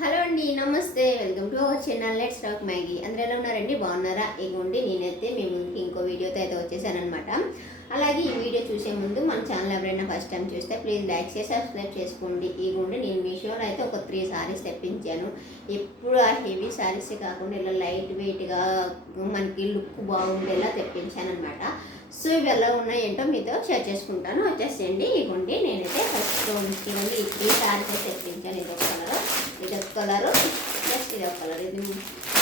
Hello అండి, నమస్తే. Welcome to our channel let's talk Maggi. అందరూ ఎలా ఉన్నారండి? బాగున్నారా? ఇగోండి నేనైతే మీ ముందుకి ఇంకో వీడియోతో అయితే వచ్చేసానమాట. అలాగే ఈ వీడియో చూసే ముందు మన ఛానల్ ఎవరైనా ఫస్ట్ టైం చూస్తే ప్లీజ్ లైక్ చేసి సబ్స్క్రైబ్ చేసుకోండి. ఇగోండి నేను మీషోలో అయితే ఒక 3 సారీస్ తెప్పించాను. ఎప్పుడు ఆ హెవీ సారీస్ కాకుండా ఇలా లైట్ వెయిట్గా మనకి లుక్ బాగుండేలా తెప్పించాను అనమాట. సో ఇవి ఎలా ఉన్నాయి ఏంటో మీతో షేర్ చేసుకుంటాను. వచ్చేసేయండి. ఇవ్వండి నేనైతే ఫస్ట్ ఇవ్వండి ఈ 3 సారీస్ అయితే తెప్పించాను. ఇదొక కలరు నెక్స్ట్ ఇదొక కలర్. ఇది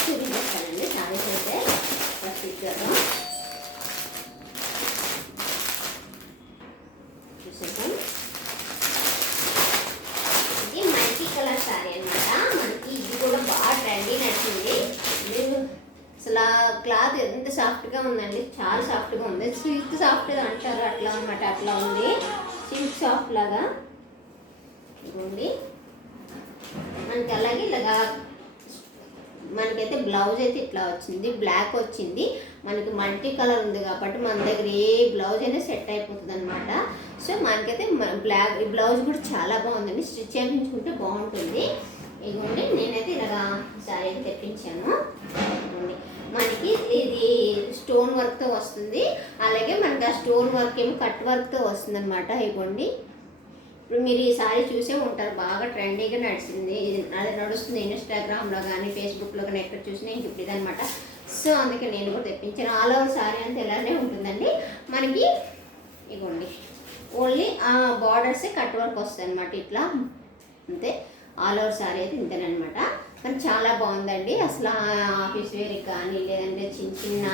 చూపించేస్తానండి సారీస్ అయితే. ఫస్ట్ ఇచ్చాను చూసేద్దాం. ఇది మల్టీ కలర్ సారీ అనమాట. మనకి ఇది కూడా బాగా ట్రెండీ నచ్చింది. అసలు క్లాత్ ఎంత సాఫ్ట్గా ఉందండి, చాలా సాఫ్ట్గా ఉంది. సిల్క్ సాఫ్ట్ అంటారు అట్లా అనమాట, అట్లా ఉంది. సిల్క్ సాఫ్ట్ లాగా ఉంది మనకి. అలాగే ఇలాగా మనకైతే బ్లౌజ్ అయితే ఇట్లా వచ్చింది, బ్లాక్ వచ్చింది. మనకి మల్టీ కలర్ ఉంది కాబట్టి మన దగ్గర ఏ బ్లౌజ్ అయినా సెట్ అయిపోతుంది అనమాట. సో మనకైతే బ్లాక్ బ్లౌజ్ కూడా చాలా బాగుందండి. స్టిచ్ చేయించుకుంటే బాగుంటుంది. ఇదిగోండి నేనైతే ఇలాగా సారీ తెప్పించాను. ఇదిగోండి మనకి ఇది స్టోన్ వర్క్తో వస్తుంది. అలాగే మనకి ఆ స్టోన్ వర్క్ ఏమో కట్ వర్క్తో వస్తుంది అనమాట. ఇదిగోండి ఇప్పుడు మీరు ఈ సారీ చూసే ఉంటారు, బాగా ట్రెండీగా నడిచింది. అది నడుస్తుంది ఇన్స్టాగ్రామ్లో కానీ ఫేస్బుక్లో కానీ ఎక్కడ చూసినా ఇంక ఇప్పుడు ఇదనమాట. సో అందుకే నేను కూడా తెప్పించాను. ఆల్ ఓవర్ సారీ అంతా ఇలానే ఉంటుందండి మనకి. ఇదిగోండి ఓన్లీ ఆ బార్డర్సే కట్ వర్క్ వస్తుంది అనమాట, ఇట్లా అంతే. ఆల్ ఓవర్ సారీ అయితే ఇంతేనమాట. కానీ చాలా బాగుందండి. అసలు ఆఫీస్ వేర్కి కానీ లేదంటే చిన్న చిన్న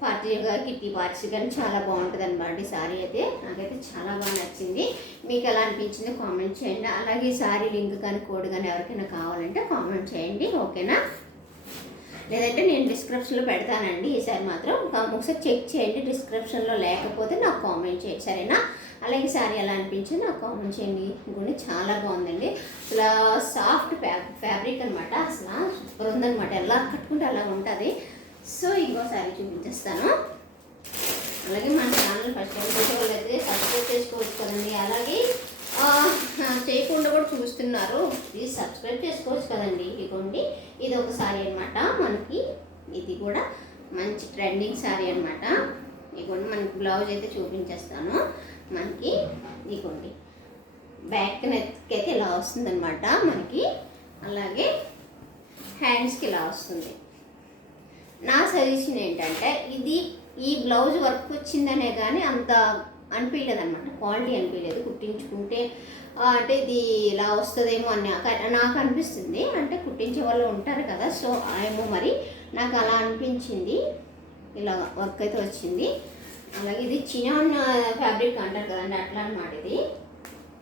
పార్టీగా కిట్టి పార్టీస్ కానీ చాలా బాగుంటుంది అనమాట ఈ సారీ అయితే. నాకైతే చాలా బాగా నచ్చింది. మీకు ఎలా అనిపించిందో కామెంట్ చేయండి. అలాగే ఈ సారీ లింక్ కానీ కోడ్ కానీ ఎవరికైనా కావాలంటే కామెంట్ చేయండి, ఓకేనా? లేదంటే నేను డిస్క్రిప్షన్లో పెడతానండి. ఈసారి మాత్రం ఒకసారి చెక్ చేయండి. డిస్క్రిప్షన్లో లేకపోతే నాకు కామెంట్ చేయండి, సరేనా? అలాగే సారీ ఎలా అనిపించింది నాకు కామెంట్ చేయండి. ఇంకొన్ని చాలా బాగుందండి. అసలు సాఫ్ట్ ఫ్యాబ్రిక్ అనమాట. అసలు సూపర్ ఉందనమాట. ఎలా కట్టుకుంటే అలా ఉంటుంది. సో ఇంకో సారీ చూపించేస్తాను. అలాగే మన ఛానల్ ఫస్ట్ టైం చూసే వాళ్ళు అయితే సబ్స్క్రైబ్ చేసుకోవచ్చు కదండి. అలాగే చేయకుండా కూడా చూస్తున్నారు, ప్లీజ్ సబ్స్క్రైబ్ చేసుకోవచ్చు కదండి. ఇదిగోండి ఇది ఒక సారీ అనమాట మనకి. ఇది కూడా మంచి ట్రెండింగ్ సారీ అనమాట. ఇదిగోండి మనకి బ్లౌజ్ అయితే చూపించేస్తాను. మనకి ఇదిగోండి బ్యాక్ నెక్కి అయితే ఇలా వస్తుందన్నమాట మనకి. అలాగే హ్యాండ్స్కి ఇలా వస్తుంది. నా సజెషన్ ఏంటంటే ఇది ఈ బ్లౌజ్ వర్క్ వచ్చిందనే కానీ అంత అనిపించలేదు అనమాట, క్వాలిటీ అనిపించలేదు. కుట్టించుకుంటే అంటే ఇది ఇలా వస్తుందేమో అని నాకు అనిపిస్తుంది. అంటే కుట్టించే వాళ్ళు ఉంటారు కదా, సో ఏమో మరి నాకు అలా అనిపించింది. ఇలా వర్క్ అయితే వచ్చింది. అలాగే ఇది చినాన్ ఫ్యాబ్రిక్ అంటారు కదండి, అట్లా అనమాట ఇది.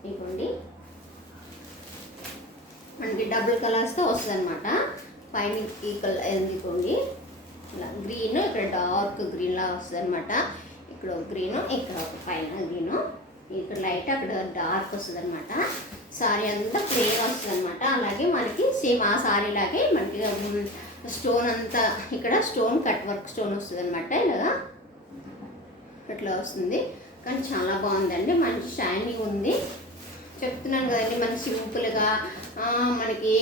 ఇదిగోండి మనకి డబుల్ కలర్స్తో వస్తుంది అనమాట. పైన ఈ కలర్ ఎందుకోండి ఇలా గ్రీన్, ఇక్కడ డార్క్ గ్రీన్లా వస్తుంది అనమాట. ఇక్కడ ఒక గ్రీను, ఇక్కడ ఒక పైన గ్రీను, ఇక్కడ లైట్, అక్కడ డార్క్ వస్తుంది అనమాట. సారీ అంతా ప్లెయిన్ వస్తుంది అనమాట. అలాగే మనకి సేమ్ ఆ సారీ లాగే మనకి స్టోన్ అంతా ఇక్కడ స్టోన్ కట్ వర్క్ స్టోన్ వస్తుంది అనమాట. ఇలాగా ఇట్లా వస్తుంది. కానీ చాలా బాగుందండి, మంచి షైనింగ్ ఉంది. చెప్తున్నాను కదండి, మనకి సింపుల్గా మనకి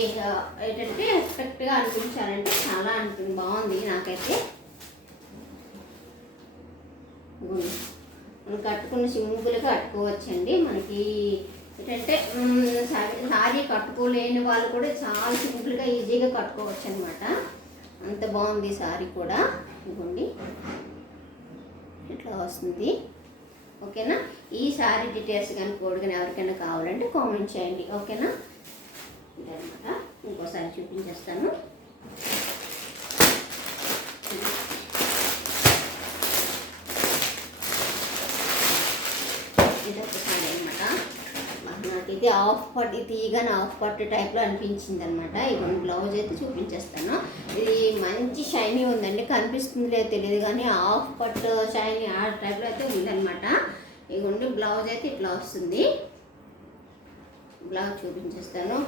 ఏంటంటే ఎఫెక్ట్గా అనిపించాలంటే చాలా బాగుంది నాకైతే. మనం కట్టుకుని సింపుల్గా కట్టుకోవచ్చండి. మనకి ఏంటంటే సారీ కట్టుకోలేని వాళ్ళు కూడా చాలా సింపుల్గా ఈజీగా కట్టుకోవచ్చు అనమాట. అంత బాగుంది సారీ కూడా. ఇదిగోండి ఇట్లా వస్తుంది, ఓకేనా? ఈ సారీ డీటెయిల్స్ కానీ కోడ్ కానీ ఎవరికైనా కావాలంటే కామెంట్ చేయండి, ఓకేనా? ఇదనమాట. ఇంకోసారి చూపించేస్తాను. ఇది ఒకసారి అనమాట. నాకు ఇది ఆఫ్ పట్టు తీయగానే ఆఫ్ పట్టు టైప్లో అనిపించింది అనమాట. ఇవన్నీ బ్లౌజ్ అయితే చూపించేస్తాను. ఇది మంచి షైనీ ఉందండి, కనిపిస్తుంది లేదు తెలియదు కానీ ఆఫ్ పట్టు షైనీ ఆ టైప్లో అయితే ఉందన్నమాట. ఇదిగోండి బ్లౌజ్ అయితే ఇట్లా వస్తుంది. బ్లౌజ్ చూపించేస్తాను.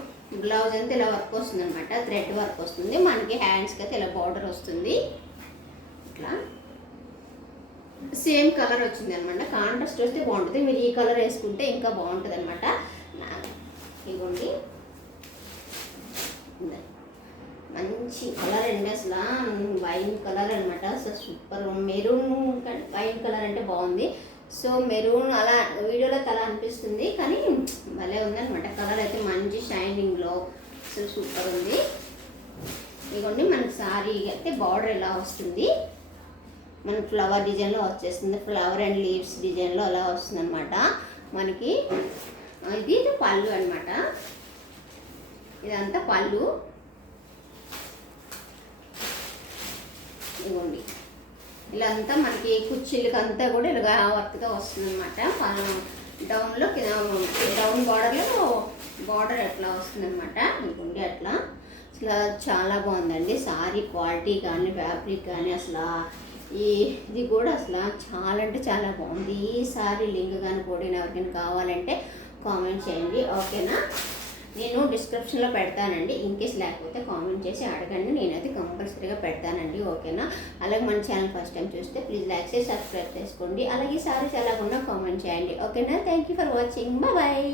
బ్లౌజ్ అయితే ఇలా వర్క్ వస్తుంది అనమాట, థ్రెడ్ వర్క్ వస్తుంది. మనకి హ్యాండ్స్కి అయితే ఇలా బార్డర్ వస్తుంది. ఇట్లా సేమ్ కలర్ వచ్చింది అనమాట. కాంట్రాస్ట్ వస్తే బాగుంటుంది. మీరు ఈ కలర్ వేసుకుంటే ఇంకా బాగుంటుంది అనమాట. ఇదిగోండి మంచి కలర్ అండి, అసలు వైన్ కలర్ అనమాట. అసలు సూపర్, మెరూన్ వైన్ కలర్ అంటే బాగుంది. సో మెరూన్ అలా వీడియోలో అలా అనిపిస్తుంది, కానీ భలే ఉందనమాట. కలర్ అయితే మంచి షైనింగ్లో అసలు సూపర్ ఉంది. ఇదిగోండి మనకి సారీ అయితే బార్డర్ ఎలా వస్తుంది, మనకి ఫ్లవర్ డిజైన్లో వచ్చేస్తుంది. ఫ్లవర్ అండ్ లీవ్స్ డిజైన్లో అలా వస్తుంది అనమాట మనకి. ఇది పళ్ళు అనమాట, ఇదంతా పళ్ళు. ఇదిగోండి ఇలా అంతా మనకి కుర్చీలకి అంతా కూడా ఇలాగా వర్క్తో వస్తుంది అనమాట. డౌన్లో డౌన్ బార్డర్ ఎట్లా వస్తుంది అనమాట. ఇదిగోండి అట్లా అసలు చాలా బాగుందండి. సారీ క్వాలిటీ కానీ ఫ్యాబ్రిక్ కానీ అసలు ఇది కూడా అసలు చాలా అంటే చాలా బాగుంది. ఈ సారీ లింక్ కానీ కూడా ఎవరికైనా కావాలంటే కామెంట్ చేయండి, ఓకేనా. నేను డిస్క్రిప్షన్లో పెడతానండి, ఇన్కేస్ లేకపోతే కామెంట్ చేసి అడగండి, నేనైతే కంపల్సరీగా పెడతానండి, ఓకేనా. అలాగే మన ఛానల్ ఫస్ట్ టైం చూస్తే ప్లీజ్ లైక్ చేసి సబ్స్క్రైబ్ చేసుకోండి. అలాగే సారీస్ ఎలాగున్నా కామెంట్ చేయండి, ఓకేనా. Thank you for watching, bye.